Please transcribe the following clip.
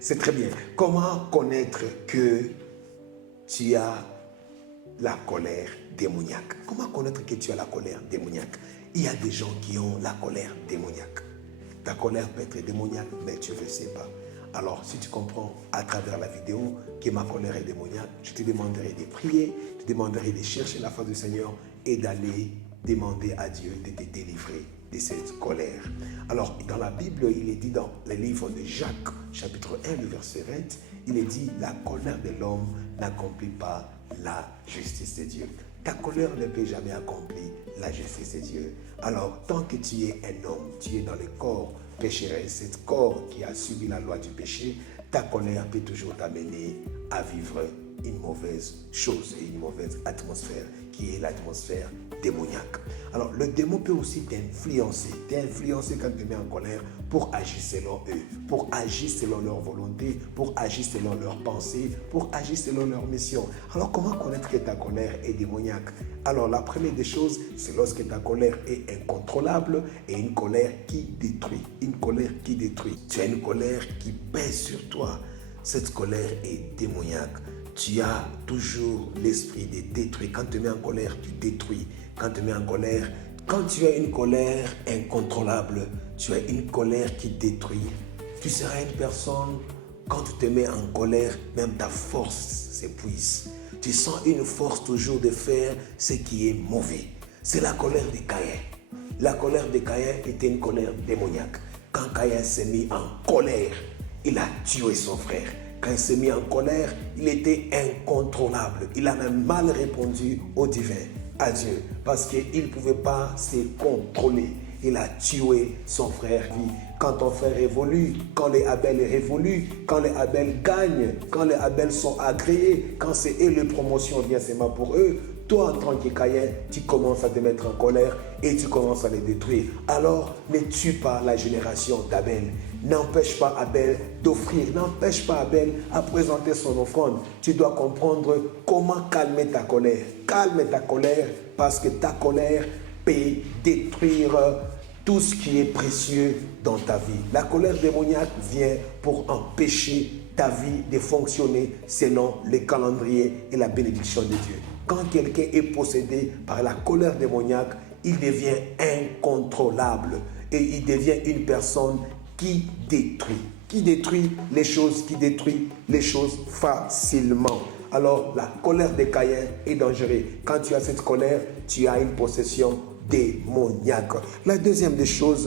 C'est très bien. Comment connaître que tu as la colère démoniaque? Comment connaître que tu as la colère démoniaque? Il y a des gens qui ont la colère démoniaque. Ta colère peut être démoniaque, mais tu ne le sais pas. Alors, si tu comprends à travers la vidéo que ma colère est démoniaque, je te demanderai de prier, je te demanderai de chercher la face du Seigneur et d'aller demander à Dieu de te délivrer de cette colère. Alors, dans la Bible, il est dit dans le livre de Jacques, chapitre 1, le verset 20, il est dit « La colère de l'homme n'accomplit pas la justice de Dieu ». Ta colère ne peut jamais accomplir la justice de Dieu. Alors, tant que tu es un homme, tu es dans le corps pécheresse, ce corps qui a subi la loi du péché, ta colère peut toujours t'amener à vivre une mauvaise chose et une mauvaise atmosphère, qui est l'atmosphère démoniaque. Alors, le démon peut aussi t'influencer quand tu te mets en colère pour agir selon eux, pour agir selon leur volonté, pour agir selon leurs pensées, pour agir selon leur mission. Alors, comment connaître que ta colère est démoniaque? Alors, la première des choses, c'est lorsque ta colère est incontrôlable et une colère qui détruit. Une colère qui détruit. Tu as une colère qui pèse sur toi. Cette colère est démoniaque. Tu as toujours l'esprit de détruire. Quand tu te mets en colère, tu détruis. Quand tu te mets en colère, quand tu as une colère incontrôlable, tu as une colère qui détruit. Tu seras une personne, quand tu te mets en colère, même ta force s'épuise. Tu sens une force toujours de faire ce qui est mauvais. C'est la colère de Caïn. La colère de Caïn était une colère démoniaque. Quand Caïn s'est mis en colère, il a tué son frère. Quand il s'est mis en colère, il était incontrôlable. Il a même mal répondu au divin, à Dieu, parce qu'il ne pouvait pas se contrôler. Il a tué son frère. Quand ton frère évolue, quand les Abel évoluent, quand les Abel gagnent, quand les Abel sont agréés, quand c'est eux les promotions viennent seulement pour eux, toi, en tant que Caïn, tu commences à te mettre en colère et tu commences à les détruire. Alors, ne tue pas la génération d'Abel. N'empêche pas Abel d'offrir. N'empêche pas Abel à présenter son offrande. Tu dois comprendre comment calmer ta colère. Calme ta colère parce que ta colère peut détruire tout ce qui est précieux dans ta vie. La colère démoniaque vient pour empêcher ta vie de fonctionner selon le calendrier et la bénédiction de Dieu. Quand quelqu'un est possédé par la colère démoniaque, il devient incontrôlable et il devient une personne qui détruit les choses facilement. Alors, la colère de Caïn est dangereuse. Quand tu as cette colère, tu as une possession démoniaque. La deuxième des choses,